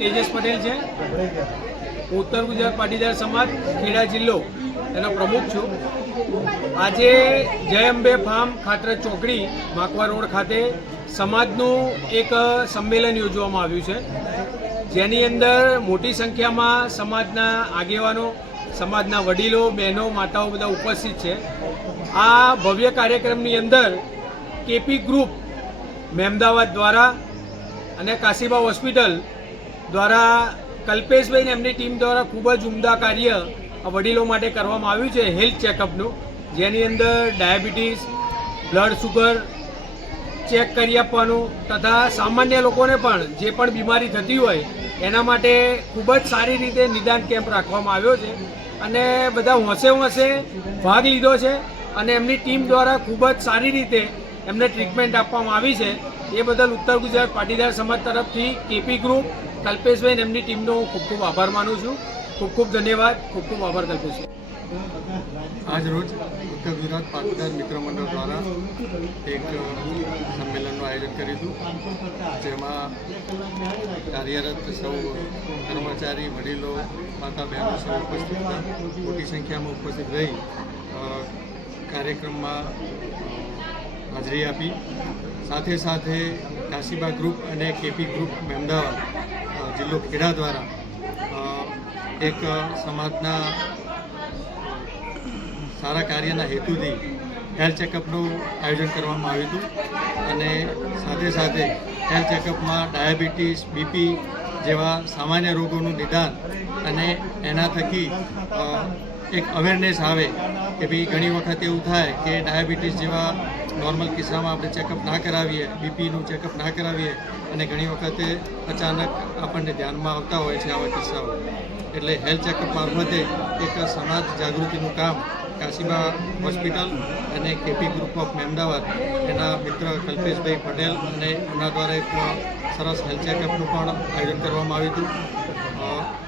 તેજસ પટેલ છે. ઉત્તર ગુજરાત પાટીદાર સમાજ ખેડા જિલ્લો એનો પ્રમુખ છું. આજે જય અંબે ફાર્મ ખાતર ચોકડી માકવા રોડ ખાતે સમાજનું એક સંમેલન યોજવામાં આવ્યું છે, જેની અંદર મોટી સંખ્યામાં સમાજના આગેવાનો, સમાજના વડીલો, બહેનો, માતાઓ બધા ઉપસ્થિત છે. આ ભવ્ય કાર્યક્રમની અંદર કેપી ગ્રુપ મહેમદાવાદ દ્વારા અને કાશીબા હોસ્પિટલ દ્વારા કલ્પેશભાઈ અને એમની ટીમ દ્વારા ખૂબ જ ઉમદા કાર્ય વડીલો માટે કરવામાં આવ્યું છે, હેલ્થ ચેકઅપનું, જેની અંદર ડાયાબિટીસ, બ્લડ શુગર ચેક કરી આપવાનું તથા સામાન્ય લોકોને પણ જે પણ બીમારી થતી હોય એના માટે ખૂબ જ સારી રીતે નિદાન કેમ્પ રાખવામાં આવ્યો છે અને બધા હોંશે ભાગ લીધો છે અને એમની ટીમ દ્વારા ખૂબ જ સારી રીતે એમને ટ્રીટમેન્ટ આપવામાં આવી છે. એ બદલ ઉત્તર ગુજરાત પાટીદાર સમાજ તરફથી કેપી ગ્રુપ, કલ્પેશભાઈ અને એમની ટીમનો ખૂબ ખૂબ આભાર માનું છું. ખૂબ ખૂબ ધન્યવાદ, ખૂબ ખૂબ આભાર કલ્પેશભાઈ. આજ રોજ ઉત્તર ગુજરાત પાટીદાર મિત્ર મંડળ દ્વારા એક સંમેલનનું આયોજન કર્યું હતું, જેમાં કાર્યરત સૌ કર્મચારી, વડીલો, માતા બહેનો સૌ ઉપસ્થિત હતા. મોટી સંખ્યામાં ઉપસ્થિત રહી કાર્યક્રમમાં હાજરી આપી. સાથે સાથે કાશીબા ગ્રુપ અને કેપી ગ્રુપ મહેમદાવાદ જિલ્લો ખેડા દ્વારા એક સમાજના સારા કાર્યના હેતુથી હેલ્થ ચેકઅપનું આયોજન કરવામાં આવ્યું હતું અને સાથે સાથે હેલ્થ ચેકઅપમાં ડાયાબિટીસ, બીપી જેવા સામાન્ય રોગોનું નિદાન અને એના થકી એક અવેરનેસ આવે કે ભાઈ ઘણી વખત એવું થાય કે ડાયાબિટીસ જેવા નોર્મલ કિસ્સામાં આપણે ચેકઅપ ના કરાવીએ, બીપીનું ચેકઅપ ના કરાવીએ અને ઘણી વખતે અચાનક આપણને ધ્યાનમાં આવતા હોય છે આવા કિસ્સાઓ. એટલે હેલ્થ ચેકઅપ મારફતે એક સમાજ જાગૃતિનું કામ કાશીબા હોસ્પિટલ અને કેપી ગ્રુપ ઓફ મહેમદાવાદ એના મિત્ર કલ્પેશભાઈ પટેલ અને એમના દ્વારા એક સરસ હેલ્થ ચેકઅપનું પણ આયોજન કરવામાં આવ્યું હતું.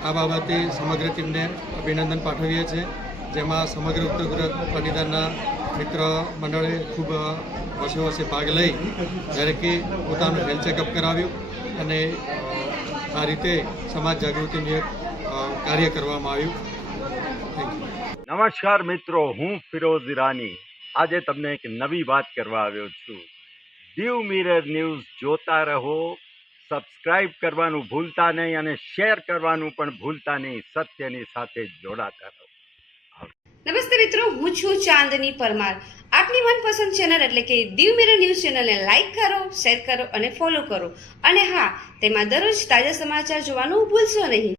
આ બાબતે સમગ્ર ટીમને અભિનંદન પાઠવીએ છીએ, જેમાં સમગ્ર ઉત્તર ગુજરાત પાટીદારના મિત્ર મંડળે ખૂબ હોશે ભાગ લઈ દરેકે પોતાનું હેલ્થ ચેકઅપ કરાવ્યું અને આ રીતે સમાજ જાગૃતિનું એક કાર્ય કરવામાં આવ્યું. નમસ્કાર મિત્રો, હું ફિરોઝ ઈરાની આજે તમને એક નવી વાત કરવા આવ્યો છું. દીવ મિરર ન્યૂઝ જોતા રહો, સબસ્ક્રાઇબ કરવાનું ભૂલતા નહીં અને શેર કરવાનું પણ ભૂલતા નહીં. સત્યની સાથે જોડાતા રહો. નમસ્તે મિત્રો, હું છું ચાંદની પરમાર. આપની મનપસંદ ચેનલ એટલે કે દીવ મિરર ન્યૂઝ ચેનલને લાઈક કરો, શેર કરો અને ફોલો કરો. અને હા, તેમાં દરરોજ તાજા સમાચાર જોવાનું ભૂલશો નહીં.